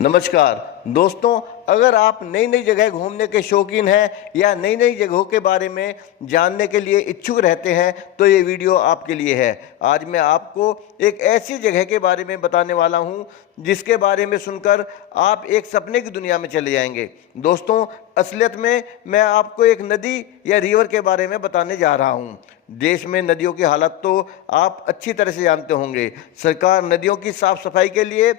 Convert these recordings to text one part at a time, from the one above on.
नमस्कार दोस्तों, अगर आप नई नई जगह घूमने के शौकीन हैं या नई नई जगहों के बारे में जानने के लिए इच्छुक रहते हैं तो ये वीडियो आपके लिए है। आज मैं आपको एक ऐसी जगह के बारे में बताने वाला हूं जिसके बारे में सुनकर आप एक सपने की दुनिया में चले जाएंगे। दोस्तों, असलियत में मैं आपको एक नदी या रिवर के बारे में बताने जा रहा हूं। देश में नदियों की हालत तो आप अच्छी तरह से जानते होंगे। सरकार नदियों की साफ सफाई के लिए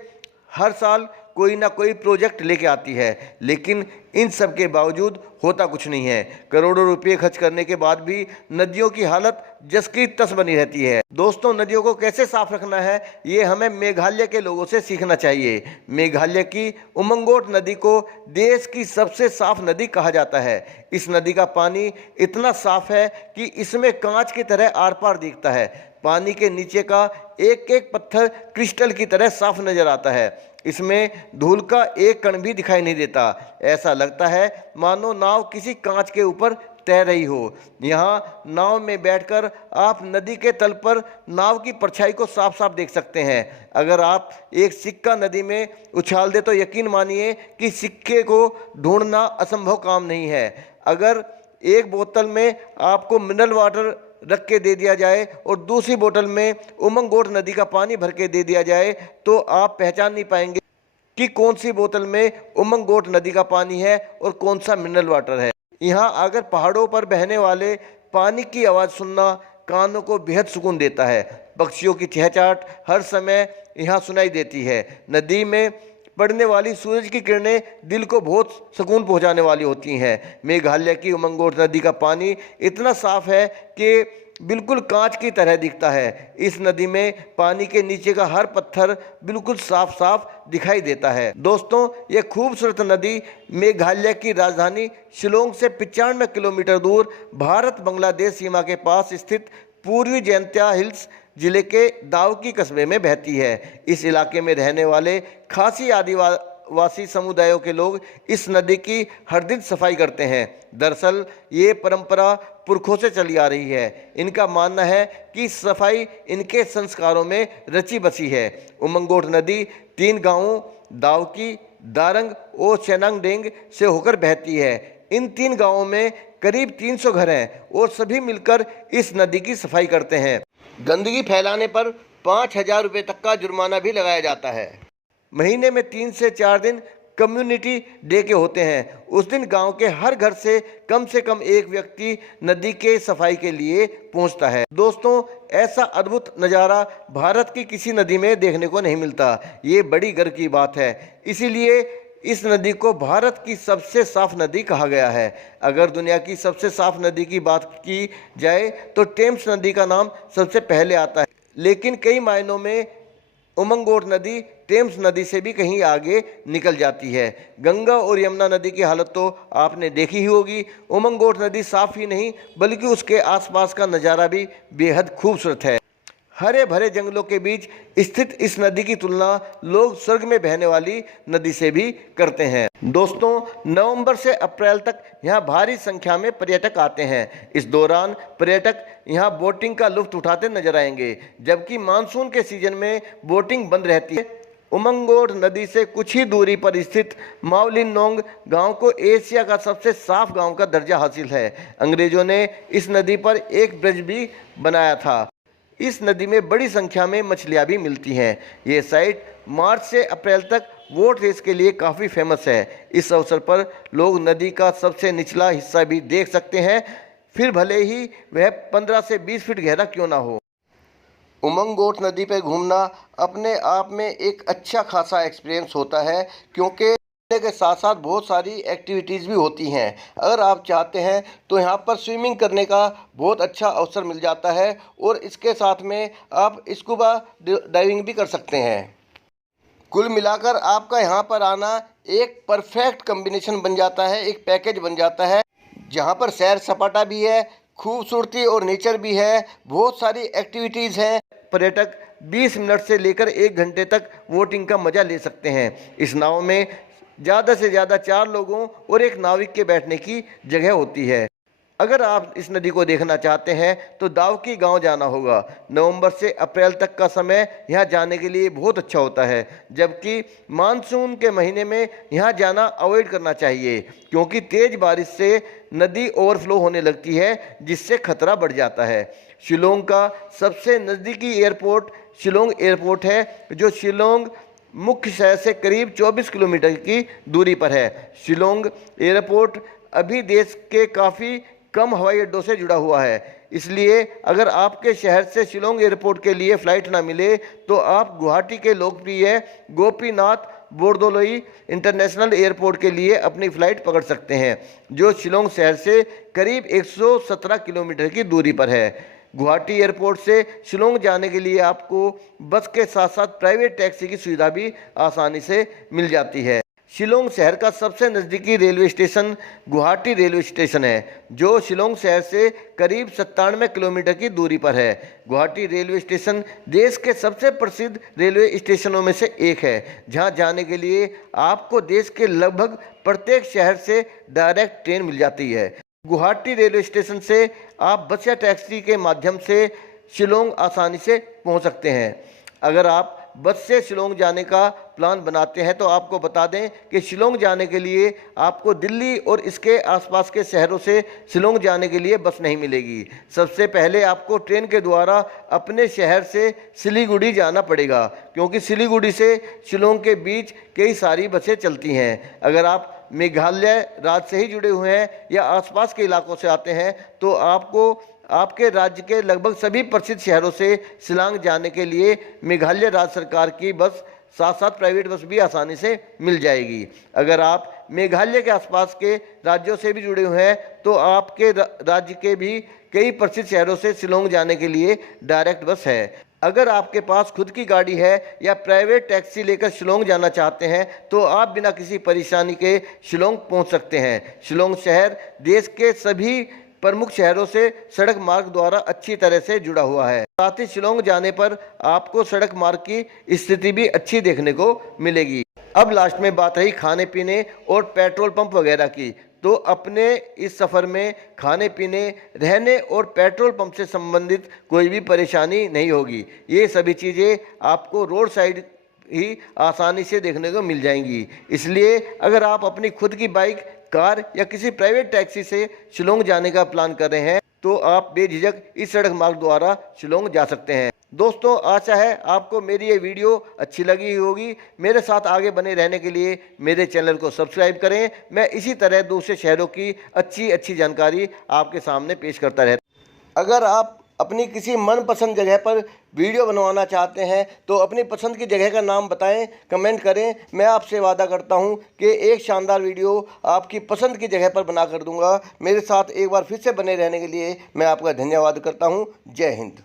हर साल कोई ना कोई प्रोजेक्ट लेके आती है, लेकिन इन सब के बावजूद होता कुछ नहीं है। करोड़ों रुपए खर्च करने के बाद भी नदियों की हालत जस की तस बनी रहती है। दोस्तों, नदियों को कैसे साफ रखना है ये हमें मेघालय के लोगों से सीखना चाहिए। मेघालय की उमंगोट नदी को देश की सबसे साफ नदी कहा जाता है। इस नदी का पानी इतना साफ है कि इसमें कांच की तरह आर पार दिखता है। पानी के नीचे का एक एक पत्थर क्रिस्टल की तरह साफ नजर आता है। इसमें धूल का एक कण भी दिखाई नहीं देता। ऐसा लगता है मानो नाव किसी कांच के ऊपर तैर रही हो। यहाँ नाव में बैठकर आप नदी के तल पर नाव की परछाई को साफ साफ देख सकते हैं। अगर आप एक सिक्का नदी में उछाल दे तो यकीन मानिए कि सिक्के को ढूंढना असंभव काम नहीं है। अगर एक बोतल में आपको मिनरल वाटर रख के दे दिया जाए और दूसरी बोतल में उमंगोट नदी का पानी भर के दे दिया जाए तो आप पहचान नहीं पाएंगे कि कौन सी बोतल में उमंगोट नदी का पानी है और कौन सा मिनरल वाटर है। यहाँ अगर पहाड़ों पर बहने वाले पानी की आवाज़ सुनना कानों को बेहद सुकून देता है। पक्षियों की चहचहाट हर समय यहाँ सुनाई देती है। नदी में पड़ने वाली सूरज की किरणें दिल को बहुत सुकून पहुंचाने वाली होती हैं। मेघालय की उमंगोट नदी का पानी इतना साफ है कि बिल्कुल कांच की तरह दिखता है। इस नदी में पानी के नीचे का हर पत्थर बिल्कुल साफ साफ दिखाई देता है। दोस्तों, ये खूबसूरत नदी मेघालय की राजधानी शिलोंग से 95 किलोमीटर दूर भारत बांग्लादेश सीमा के पास स्थित पूर्वी जयंतिया हिल्स जिले के दावकी कस्बे में बहती है। इस इलाके में रहने वाले खासी आदिवासी समुदायों के लोग इस नदी की हर दिन सफाई करते हैं। दरअसल ये परंपरा पुरखों से चली आ रही है। इनका मानना है कि सफाई इनके संस्कारों में रची बसी है। उमंगोट नदी 3 गांवों दावकी, दारंग और चेनांगडेंग से होकर बहती है। इन 3 गांवों में करीब 300 घर हैं और सभी मिलकर इस नदी की सफाई करते हैं। गंदगी फैलाने पर 5,000 रुपये तक का जुर्माना भी लगाया जाता है। महीने में 3 से 4 दिन कम्युनिटी डे के होते हैं। उस दिन गांव के हर घर से कम एक व्यक्ति नदी के सफाई के लिए पहुंचता है। दोस्तों, ऐसा अद्भुत नज़ारा भारत की किसी नदी में देखने को नहीं मिलता। ये बड़ी गर्व की बात है। इसीलिए इस नदी को भारत की सबसे साफ नदी कहा गया है। अगर दुनिया की सबसे साफ नदी की बात की जाए तो टेम्स नदी का नाम सबसे पहले आता है, लेकिन कई मायनों में उमंगोट नदी टेम्स नदी से भी कहीं आगे निकल जाती है। गंगा और यमुना नदी की हालत तो आपने देखी ही होगी। उमंगोट नदी साफ ही नहीं बल्कि उसके आसपास का नज़ारा भी बेहद खूबसूरत है। हरे भरे जंगलों के बीच स्थित इस नदी की तुलना लोग स्वर्ग में बहने वाली नदी से भी करते हैं। दोस्तों, नवंबर से अप्रैल तक यहाँ भारी संख्या में पर्यटक आते हैं। इस दौरान पर्यटक यहाँ बोटिंग का लुत्फ उठाते नजर आएंगे, जबकि मानसून के सीजन में बोटिंग बंद रहती है। उमंगोट नदी से कुछ ही दूरी पर स्थित मावलिनोंग गांव को एशिया का सबसे साफ गांव का दर्जा हासिल है। अंग्रेजों ने इस नदी पर एक ब्रिज भी बनाया था। इस नदी में बड़ी संख्या में मछलियां भी मिलती हैं। ये साइट मार्च से अप्रैल तक बोट रेस के लिए काफ़ी फेमस है। इस अवसर पर लोग नदी का सबसे निचला हिस्सा भी देख सकते हैं, फिर भले ही वह 15 से 20 फीट गहरा क्यों ना हो। उमंगोट नदी पर घूमना अपने आप में एक अच्छा खासा एक्सपीरियंस होता है, क्योंकि के साथ साथ बहुत सारी एक्टिविटीज़ भी होती हैं। अगर आप चाहते हैं तो यहाँ पर स्विमिंग करने का बहुत अच्छा अवसर मिल जाता है और इसके साथ में आप स्कूबा डाइविंग भी कर सकते हैं। कुल मिलाकर आपका यहाँ पर आना एक परफेक्ट कॉम्बिनेशन बन जाता है, एक पैकेज बन जाता है, जहाँ पर सैर सपाटा भी है, खूबसूरती और नेचर भी है, बहुत सारी एक्टिविटीज़ हैं। पर्यटक 20 मिनट से लेकर 1 घंटे तक बोटिंग का मज़ा ले सकते हैं। इस नाव में ज़्यादा से ज़्यादा 4 लोगों और एक नाविक के बैठने की जगह होती है। अगर आप इस नदी को देखना चाहते हैं तो दावकी गांव जाना होगा। नवंबर से अप्रैल तक का समय यहां जाने के लिए बहुत अच्छा होता है, जबकि मानसून के महीने में यहां जाना अवॉइड करना चाहिए, क्योंकि तेज़ बारिश से नदी ओवरफ्लो होने लगती है, जिससे खतरा बढ़ जाता है। शिलोंग का सबसे नज़दीकी एयरपोर्ट शिलोंग एयरपोर्ट है, जो शिलोंग मुख्य शहर से करीब 24 किलोमीटर की दूरी पर है। शिलोंग एयरपोर्ट अभी देश के काफ़ी कम हवाई अड्डों से जुड़ा हुआ है, इसलिए अगर आपके शहर से शिलोंग एयरपोर्ट के लिए फ़्लाइट ना मिले तो आप गुवाहाटी के लोकप्रिय गोपीनाथ बोरदोलोई इंटरनेशनल एयरपोर्ट के लिए अपनी फ़्लाइट पकड़ सकते हैं, जो शिलोंग शहर से करीब 117 किलोमीटर की दूरी पर है। गुवाहाटी एयरपोर्ट से शिलोंग जाने के लिए आपको बस के साथ साथ प्राइवेट टैक्सी की सुविधा भी आसानी से मिल जाती है। शिलोंग शहर का सबसे नज़दीकी railway station Guwahati railway station है, जो शिलोंग शहर से करीब 97 किलोमीटर की दूरी पर है। गुवाहाटी रेलवे स्टेशन देश के सबसे प्रसिद्ध रेलवे स्टेशनों में से एक है, जहां जाने के लिए आपको देश के लगभग प्रत्येक शहर से डायरेक्ट ट्रेन मिल जाती है। गुवाहाटी रेलवे स्टेशन से आप बस या टैक्सी के माध्यम से शिलोंग आसानी से पहुंच सकते हैं। अगर आप बस से शिलोंग जाने का प्लान बनाते हैं तो आपको बता दें कि शिलोंग जाने के लिए आपको दिल्ली और इसके आसपास के शहरों से शिलोंग जाने के लिए बस नहीं मिलेगी। सबसे पहले आपको ट्रेन के द्वारा अपने शहर से सिलीगुड़ी जाना पड़ेगा, क्योंकि सिलीगुड़ी से शिलोंग के बीच कई सारी बसें चलती हैं। अगर आप मेघालय राज्य से ही जुड़े हुए हैं या आसपास के इलाकों से आते हैं तो आपको आपके राज्य के लगभग सभी प्रसिद्ध शहरों से शिलांग जाने के लिए मेघालय राज्य सरकार की बस साथ साथ प्राइवेट बस भी आसानी से मिल जाएगी। अगर आप मेघालय के आसपास के राज्यों से भी जुड़े हुए हैं तो आपके राज्य के भी कई प्रसिद्ध शहरों से शिलोंग जाने के लिए डायरेक्ट बस है। अगर आपके पास खुद की गाड़ी है या प्राइवेट टैक्सी लेकर शिलोंग जाना चाहते हैं तो आप बिना किसी परेशानी के शिलोंग पहुंच सकते हैं। शिलोंग शहर देश के सभी प्रमुख शहरों से सड़क मार्ग द्वारा अच्छी तरह से जुड़ा हुआ है। साथ ही शिलोंग जाने पर आपको सड़क मार्ग की स्थिति भी अच्छी देखने को मिलेगी। अब लास्ट में बात रही खाने पीने और पेट्रोल पंप वगैरह की, तो अपने इस सफ़र में खाने पीने, रहने और पेट्रोल पंप से संबंधित कोई भी परेशानी नहीं होगी। ये सभी चीज़ें आपको रोड साइड ही आसानी से देखने को मिल जाएंगी। इसलिए अगर आप अपनी खुद की बाइक, कार या किसी प्राइवेट टैक्सी से शिलोंग जाने का प्लान कर रहे हैं तो आप बेझिझक इस सड़क मार्ग द्वारा शिलोंग जा सकते हैं। दोस्तों, आशा है आपको मेरी ये वीडियो अच्छी लगी होगी। मेरे साथ आगे बने रहने के लिए मेरे चैनल को सब्सक्राइब करें। मैं इसी तरह दूसरे शहरों की अच्छी जानकारी आपके सामने पेश करता रहता। अगर आप अपनी किसी मनपसंद जगह पर वीडियो बनवाना चाहते हैं तो अपनी पसंद की जगह का नाम बताएं, कमेंट करें। मैं आपसे वादा करता हूं कि एक शानदार वीडियो आपकी पसंद की जगह पर बना कर दूंगा। मेरे साथ एक बार फिर से बने रहने के लिए मैं आपका धन्यवाद करता हूं। जय हिंद।